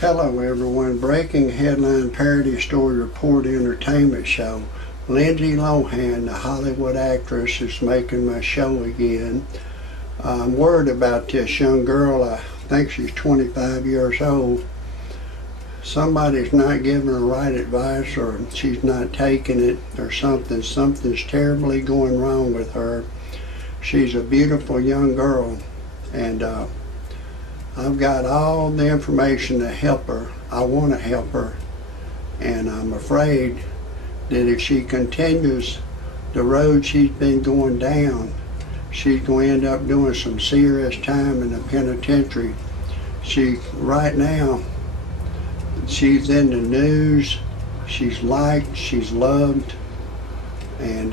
Hello everyone, breaking headline parody story report entertainment show. Lindsay Lohan, the Hollywood actress, is making my show again. I'm worried about this young girl. I think she's 25 years old. Somebody's not giving her right advice, or she's not taking it, or something. Something's terribly going wrong with her. She's a beautiful young girl, and I've got all the information to help her. I want to help her, and I'm afraid that if she continues the road she's been going down, she's going to end up doing some serious time in the penitentiary. Right now, she's in the news, she's liked, she's loved, and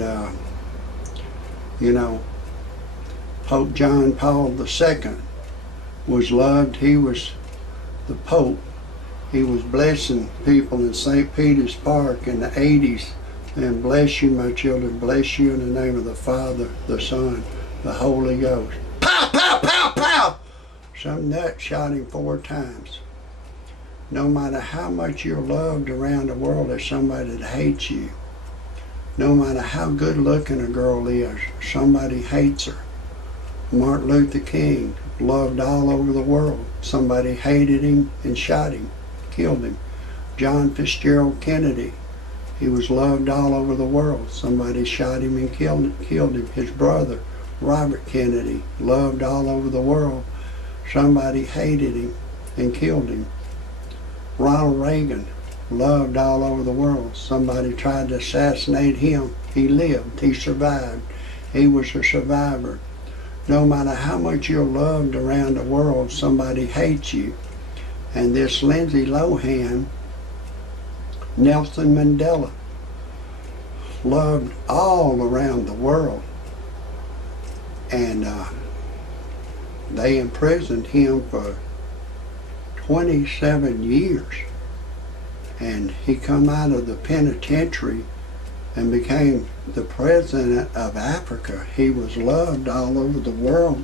Pope John Paul II was loved. He was the Pope. He was blessing people in St. Peter's Park in the 80s. And bless you, my children, bless you in the name of the Father, the Son, the Holy Ghost. Pow, pow, pow, pow! Some nut shot him 4 times. No matter how much you're loved around the world, there's somebody that hates you. No matter how good looking a girl is, somebody hates her. Martin Luther King, loved all over the world. Somebody hated him and shot him, killed him. John Fitzgerald Kennedy, he was loved all over the world. Somebody shot him and killed him. His brother, Robert Kennedy, loved all over the world. Somebody hated him and killed him. Ronald Reagan, loved all over the world. Somebody tried to assassinate him. He lived, he survived. He was a survivor. No matter how much you're loved around the world, somebody hates you. And this Lindsay Lohan, Nelson Mandela, loved all around the world. And they imprisoned him for 27 years. And he come out of the penitentiary and became the president of Africa. He was loved all over the world,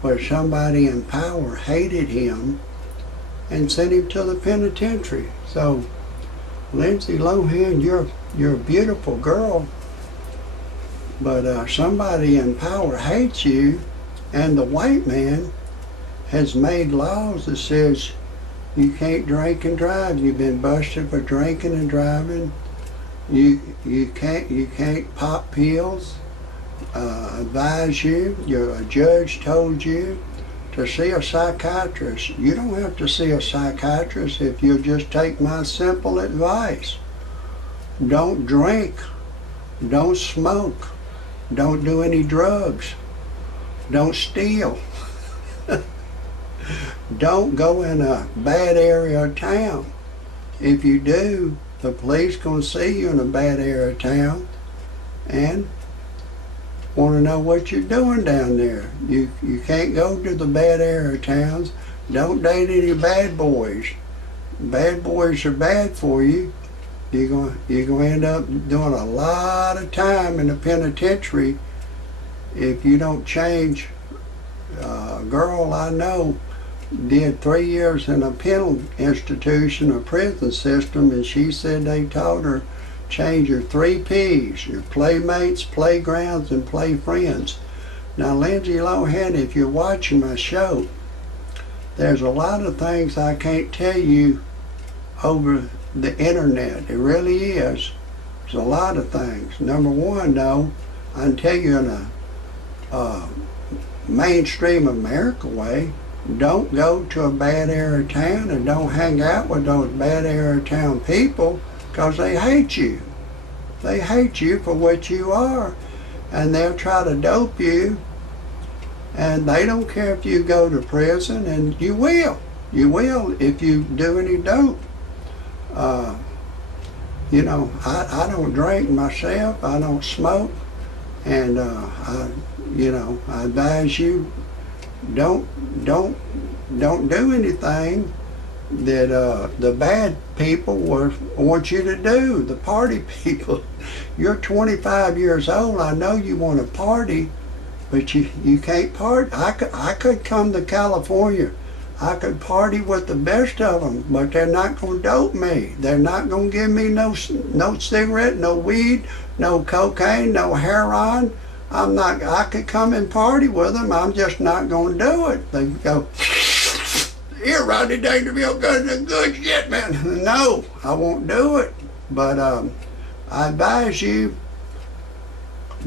where somebody in power hated him and sent him to the penitentiary. So, Lindsay Lohan, you're a beautiful girl, but somebody in power hates you, and the white man has made laws that says you can't drink and drive. You've been busted for drinking and driving. You can't pop pills. Advise you. A judge told you to see a psychiatrist. You don't have to see a psychiatrist if you'll just take my simple advice. Don't drink. Don't smoke. Don't do any drugs. Don't steal. Don't go in a bad area of town. If you do, the police gonna see you in a bad area of town and want to know what you're doing down there. You can't go to the bad area of towns. Don't date any bad boys. Bad boys are bad for you. You're gonna end up doing a lot of time in the penitentiary if you don't change. A girl I know did 3 years in a penal institution, a prison system, and she said they taught her change your 3 P's, your playmates, playgrounds, and play friends. Now, Lindsay Lohan, if you're watching my show, there's a lot of things I can't tell you over the internet. It really is. There's a lot of things. Number one, though, I can tell you in a mainstream America way, don't go to a bad area of town and don't hang out with those bad area of town people, because they hate you. They hate you for what you are, and they'll try to dope you, and they don't care if you go to prison, and you will. You will if you do any dope. I don't drink myself, I don't smoke, and I advise you, don't do anything that the bad people want you to do, the party people. You're 25 years old. I know you want to party, but you can't party. I could come to California. I could party with the best of them, but they're not going to dope me. They're not going to give me no cigarette, no weed, no cocaine, no heroin. I could come and party with them. I'm just not going to do it. They go, here, Rodney Dangerfield, good shit, man. No, I won't do it. But I advise you,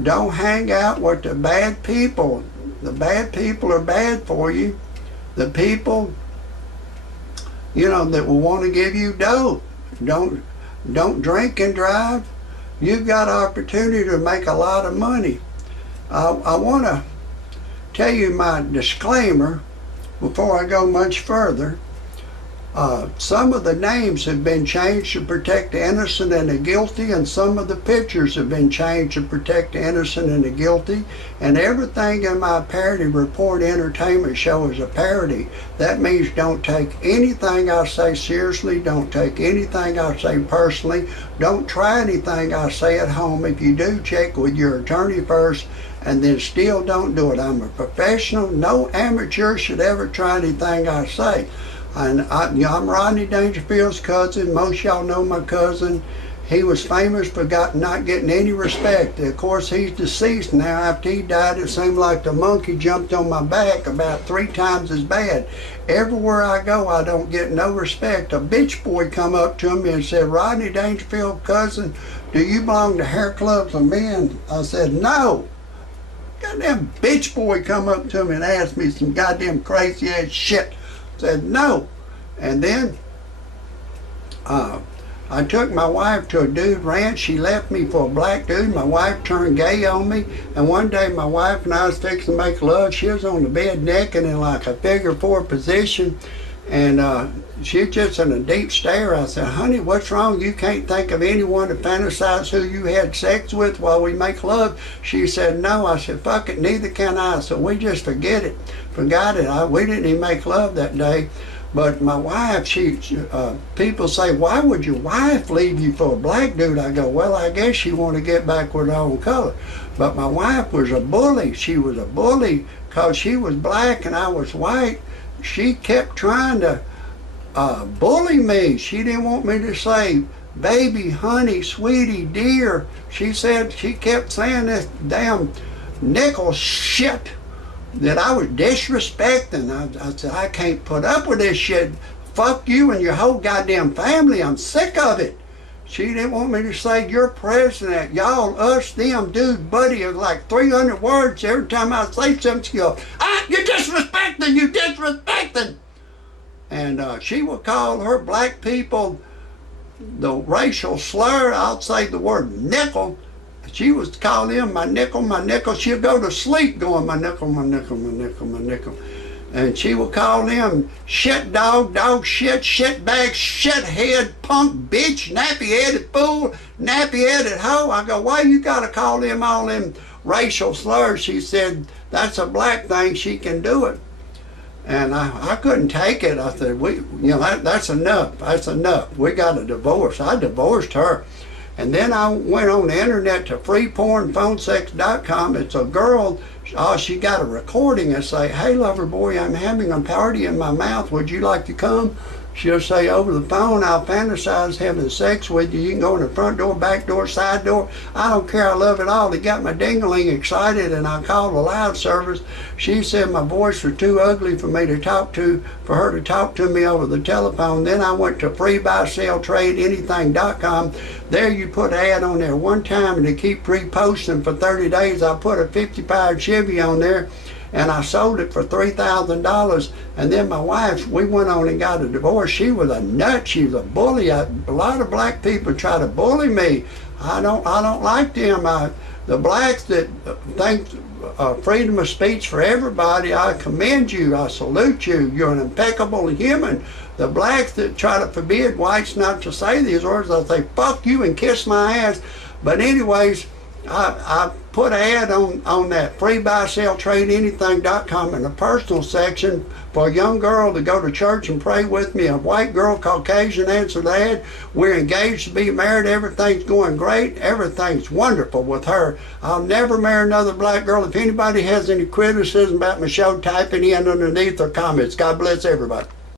don't hang out with the bad people. The bad people are bad for you. The people, you know, that will want to give you dope. Don't drink and drive. You've got opportunity to make a lot of money. I want to tell you my disclaimer before I go much further. Some of the names have been changed to protect the innocent and the guilty, and some of the pictures have been changed to protect the innocent and the guilty, and everything in my parody report entertainment show is a parody. That means don't take anything I say seriously, don't take anything I say personally, don't try anything I say at home. If you do, check with your attorney first, and then still don't do it. I'm a professional. No amateur should ever try anything I say. And I'm Rodney Dangerfield's cousin. Most y'all know my cousin. He was famous for not getting any respect. Of course, he's deceased now. After he died, it seemed like the monkey jumped on my back about 3 times as bad. Everywhere I go, I don't get no respect. A bitch boy come up to me and said, Rodney Dangerfield, cousin, do you belong to hair clubs of men? I said, no. Goddamn bitch boy come up to me and asked me some goddamn crazy ass shit. Said no. And then I took my wife to a dude ranch. She left me for a black dude. My wife turned gay on me, and one day my wife and I was fixing to make love. She was on the bed naked in like a figure 4 position, and she was just in a deep stare. I said, honey, what's wrong? You can't think of anyone to fantasize who you had sex with while we make love? She said, no. I said, fuck it, neither can I. So we just forgot it. We didn't even make love that day. But my wife, people say, why would your wife leave you for a black dude? I go, well, I guess she wanted to get back with her own color. But my wife was a bully. She was a bully because she was black and I was white. She kept trying to bully me. She didn't want me to say, baby, honey, sweetie, dear. She kept saying this damn nickel shit that I was disrespecting. I said, I can't put up with this shit. Fuck you and your whole goddamn family. I'm sick of it. She didn't want me to say, you're president, y'all, us, them, dude, buddy, of like 300 words. Every time I say something, she goes, you're disrespecting, you disrespecting. And she would call her black people the racial slur. I'll say the word nickel. She was calling him my nickel, my nickel. She'd go to sleep going, my nickel, my nickel, my nickel, my nickel. And she would call him shit dog, dog shit, shit bag, shit head, punk bitch, nappy-headed fool, nappy-headed hoe. I go, why you gotta call him all them racial slurs? She said, that's a black thing, she can do it. And I couldn't take it. I said, that's enough, that's enough. We got a divorce. I divorced her. And then I went on the internet to freepornphonesex.com. It's a girl, she got a recording and say, hey lover boy, I'm having a party in my mouth, would you like to come? She'll say over the phone, I'll fantasize having sex with you. You can go in the front door, back door, side door. I don't care, I love it all. It got my ding-a-ling excited and I called a loud service. She said my voice was too ugly for her to talk to me over the telephone. Then I went to freebuyselltradeanything.com. There you put an ad on there one time and they keep reposting for 30 days. I put a 55 Chevy on there and I sold it for $3,000. And then my wife, we went on and got a divorce. She was a nut. She was a bully. A lot of black people try to bully me. I don't like them. The blacks that think freedom of speech for everybody, I commend you. I salute you. You're an impeccable human. The blacks that try to forbid whites not to say these words, I say, fuck you and kiss my ass. But anyways, I put an ad on that free buy sell trade anything.com in the personal section for a young girl to go to church and pray with me. A white girl, Caucasian, answered the ad. We're engaged to be married. Everything's going great. Everything's wonderful with her. I'll never marry another black girl. If anybody has any criticism about my show, type it in underneath or comments. God bless everybody.